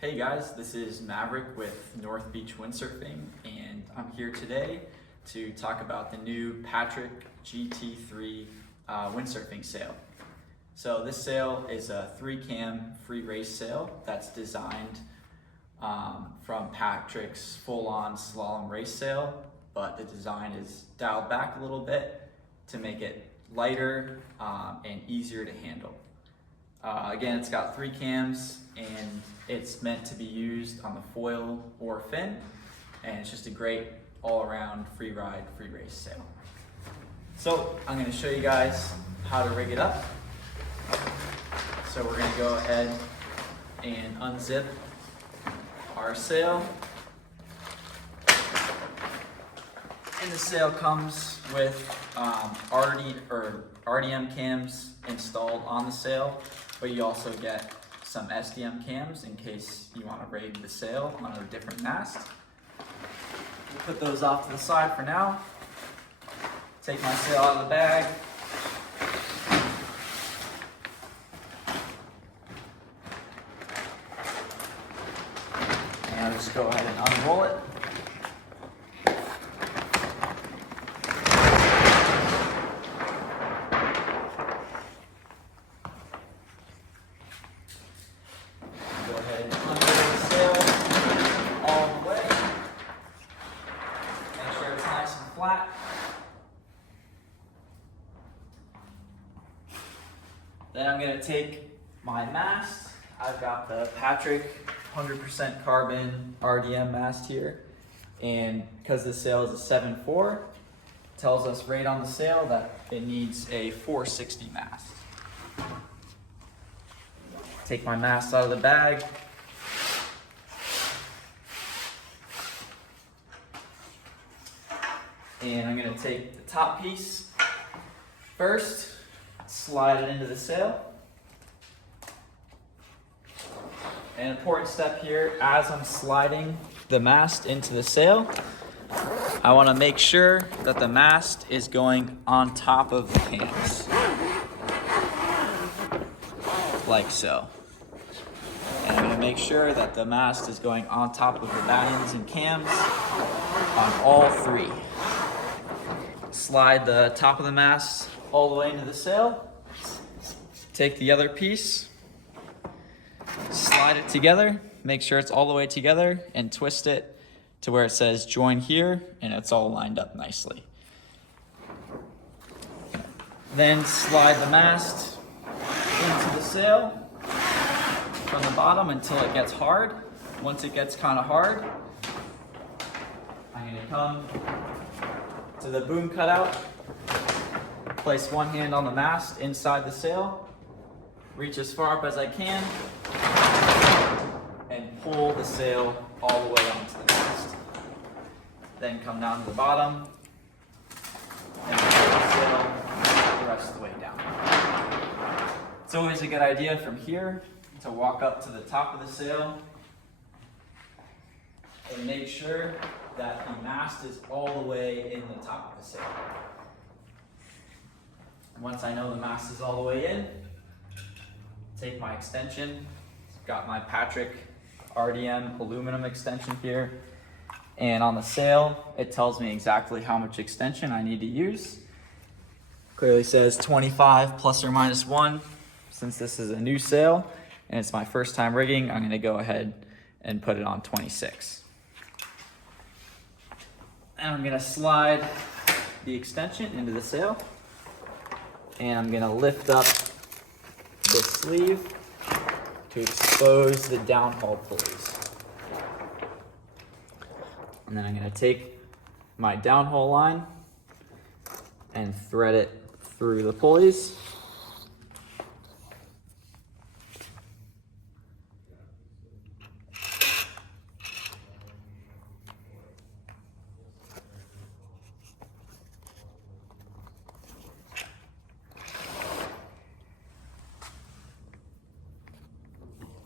Hey guys, this is Maverick with North Beach Windsurfing, and I'm here today to talk about the new Patrik GT-3 windsurfing sail. So this sail is a 3-cam free race sail that's designed from Patrik's full-on slalom race sail, but the design is dialed back a little bit to make it lighter and easier to handle. Again, it's got 3 cams and it's meant to be used on the foil or fin, and it's just a great all-around free ride, free race sail. So I'm going to show you guys how to rig it up. So we're going to go ahead and unzip our sail. And the sail comes with RDM cams installed on the sail, but you also get some SDM cams in case you want to rig the sail on a different mast. We'll put those off to the side for now. Take my sail out of the bag. And I'll just go ahead and unroll it. Go ahead and unroll the sail all the way. Make sure it's nice and flat. Then I'm going to take my mast. I've got the Patrik 100% carbon RDM mast here. And because this sail is a 7.4, it tells us right on the sail that it needs a 460 mast. Take my mast out of the bag. And I'm going to take the top piece first, slide it into the sail. An important step here, as I'm sliding the mast into the sail, I want to make sure that the mast is going on top of the cams, like so. And I'm going to make sure that the mast is going on top of the battens and cams on all 3. Slide the top of the mast all the way into the sail. Take the other piece, slide it together, make sure it's all the way together, and twist it to where it says join here, and it's all lined up nicely. Then slide the mast into the sail from the bottom until it gets hard. Once it gets kind of hard, I'm going to come to the boom cutout, place one hand on the mast inside the sail, reach as far up as I can, and pull the sail all the way onto the mast. Then come down to the bottom and pull the sail the rest of the way down. It's always a good idea from here to walk up to the top of the sail and make sure that the mast is all the way in the top of the sail. Once I know the mast is all the way in, take my extension. Got my Patrik RDM aluminum extension here. And on the sail, it tells me exactly how much extension I need to use. Clearly says 25 plus or minus 1. Since this is a new sail and it's my first time rigging, I'm going to go ahead and put it on 26. And I'm going to slide the extension into the sail. And I'm going to lift up the sleeve to expose the downhaul pulleys. And then I'm going to take my downhaul line and thread it through the pulleys.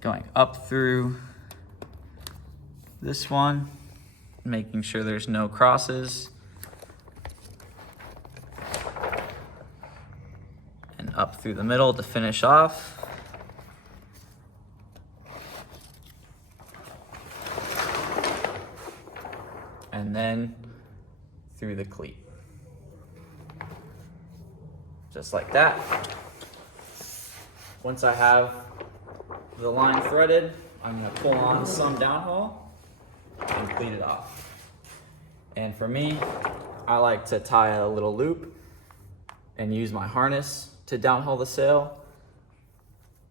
Going up through this one, making sure there's no crosses. And up through the middle to finish off. and then through the cleat. Just like that. Once I have the line threaded, I'm going to pull on some downhaul and cleat it off. And for me, I like to tie a little loop and use my harness to downhaul the sail.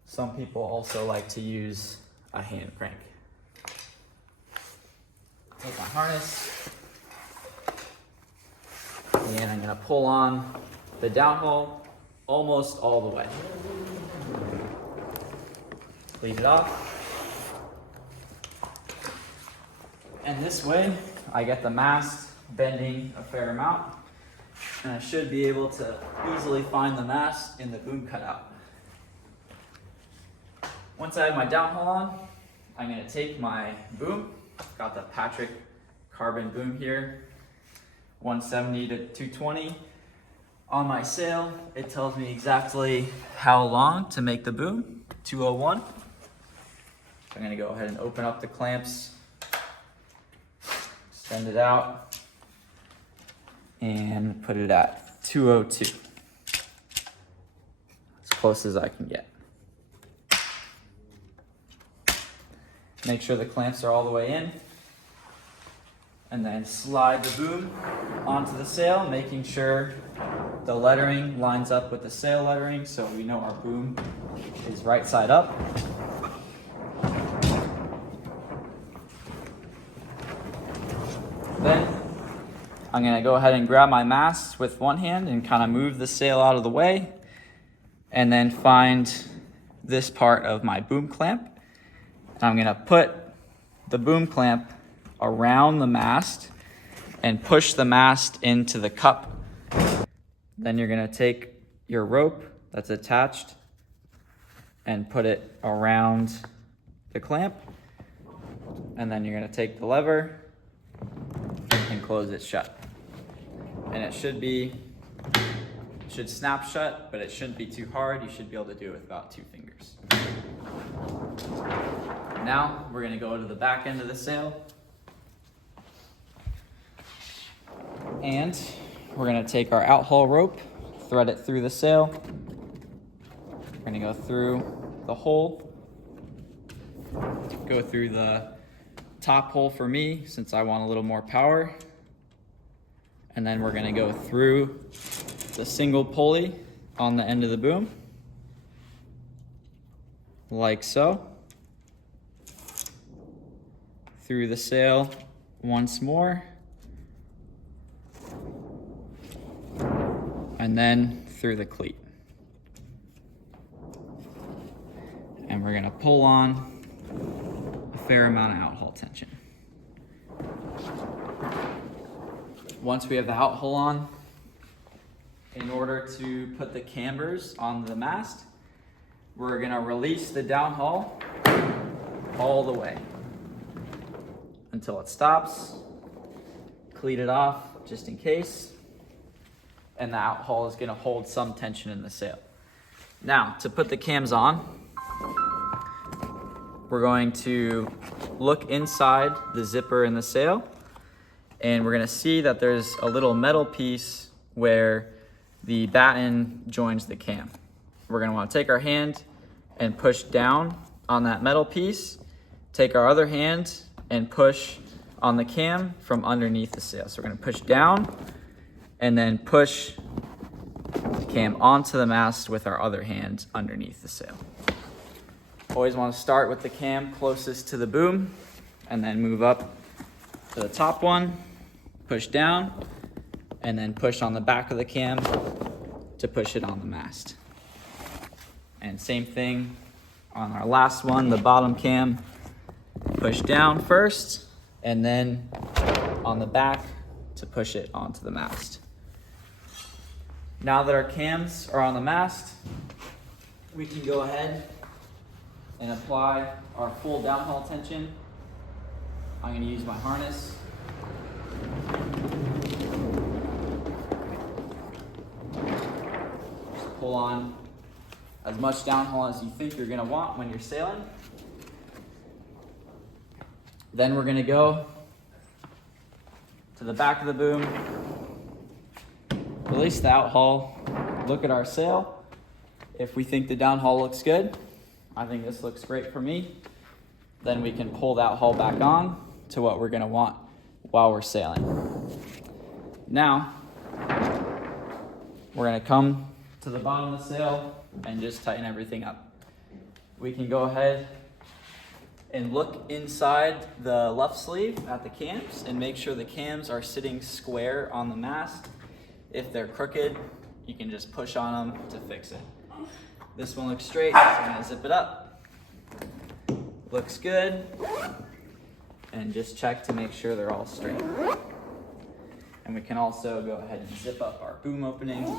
Some people also like to use a hand crank. Take my harness, and I'm going to pull on the downhaul almost all the way. Cleat it off. And this way, I get the mast bending a fair amount, and I should be able to easily find the mast in the boom cutout. Once I have my downhaul on, I'm going to take my boom. Got the Patrik carbon boom here, 170 to 220. On my sail, it tells me exactly how long to make the boom, 201. So I'm going to go ahead and open up the clamps, send it out, and put it at 202. As close as I can get. Make sure the clamps are all the way in, and then slide the boom onto the sail, making sure the lettering lines up with the sail lettering so we know our boom is right side up. Then I'm going to go ahead and grab my mast with one hand and kind of move the sail out of the way, and then find this part of my boom clamp. And I'm going to put the boom clamp around the mast and push the mast into the cup. Then you're going to take your rope that's attached and put it around the clamp. And then you're going to take the lever and close it shut. And it should snap shut, but it shouldn't be too hard. You should be able to do it with about 2 fingers. Now we're going to go to the back end of the sail, and we're going to take our outhaul rope, thread it through the sail. We're going to go through the hole, go through the top hole for me since I want a little more power, and then we're going to go through the single pulley on the end of the boom, like so. Through the sail once more, and then through the cleat. And we're going to pull on a fair amount of outhaul tension. Once we have the outhaul on, in order to put the cambers on the mast, we're going to release the downhaul all the way until it stops, cleat it off just in case, and the outhaul is going to hold some tension in the sail. Now, to put the cams on, we're going to look inside the zipper in the sail, and we're going to see that there's a little metal piece where the batten joins the cam. We're going to want to take our hand and push down on that metal piece, take our other hand and push on the cam from underneath the sail. So we're going to push down and then push the cam onto the mast with our other hand underneath the sail. Always want to start with the cam closest to the boom and then move up to the top one, push down, and then push on the back of the cam to push it on the mast. And same thing on our last one, the bottom cam. Push down first, and then on the back to push it onto the mast. Now that our cams are on the mast, we can go ahead and apply our full downhaul tension. I'm going to use my harness. Just pull on as much downhaul as you think you're going to want when you're sailing. Then we're going to go to the back of the boom, release the out haul, look at our sail. If we think the down haul looks good, I think this looks great for me, then we can pull that haul back on to what we're gonna want while we're sailing. Now, we're gonna come to the bottom of the sail and just tighten everything up. We can go ahead and look inside the left sleeve at the cams and make sure the cams are sitting square on the mast. If they're crooked, you can just push on them to fix it. This one looks straight, so I'm gonna zip it up. Looks good. And just check to make sure they're all straight. And we can also go ahead and zip up our boom opening.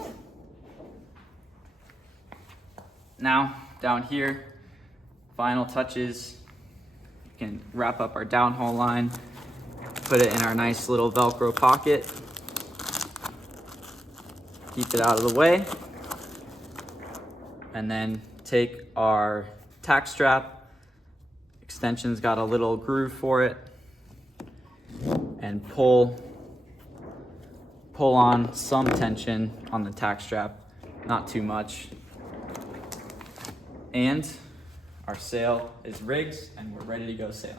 Now, down here, final touches. We can wrap up our downhaul line, put it in our nice little Velcro pocket, keep it out of the way, and then take our tack strap. Extension's got a little groove for it, and pull on some tension on the tack strap, not too much. And our sail is rigged and we're ready to go sailing.